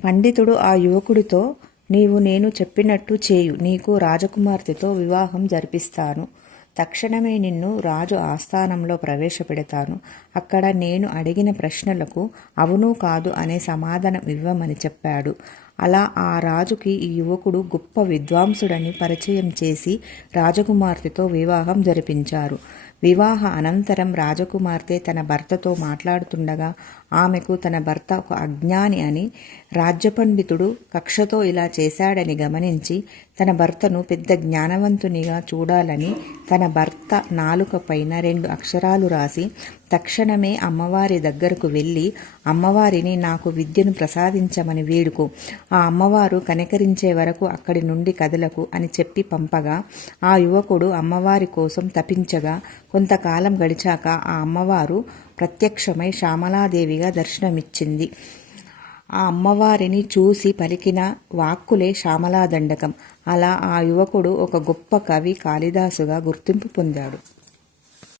పండితుడు ఆ యువకుడితో, నీవు నేను చెప్పినట్టు చేయు, నీకు రాజకుమార్తెతో వివాహం జరిపిస్తాను. తక్షణమే నిన్ను రాజు ఆస్థానంలో ప్రవేశపెడతాను. అక్కడ నేను అడిగిన ప్రశ్నలకు అవును కాదు అనే సమాధానం ఇవ్వమని చెప్పాడు. అలా ఆ రాజుకి ఈ యువకుడు గొప్ప విద్వాంసుడని పరిచయం చేసి రాజకుమార్తెతో వివాహం జరిపించారు. వివాహ అనంతరం రాజకుమార్తె తన భర్తతో మాట్లాడుతుండగా ఆమెకు తన భర్త ఒక అజ్ఞాని అని, రాజ్యపండితుడు కక్షతో ఇలా చేశాడని గమనించి తన భర్తను పెద్ద జ్ఞానవంతునిగా చూడాలని తన భర్త నాలుక పైన 2 అక్షరాలు రాసి తక్షణమే అమ్మవారి దగ్గరకు వెళ్ళి, అమ్మవారిని నాకు విద్యను ప్రసాదించమని వేడుకో, ఆ అమ్మవారు కనికరించే వరకు అక్కడి నుండి కదలకు అని చెప్పి పంపగా ఆ యువకుడు అమ్మవారి కోసం తపించగా కొంతకాలం గడిచాక ఆ అమ్మవారు ప్రత్యక్షమై శ్యామలాదేవిగా దర్శనమిచ్చింది. ఆ అమ్మవారిని చూసి పలికిన వాక్కులే శ్యామలాదండకం. అలా ఆ యువకుడు ఒక గొప్ప కవి కాళిదాసుగా గుర్తింపు పొందాడు.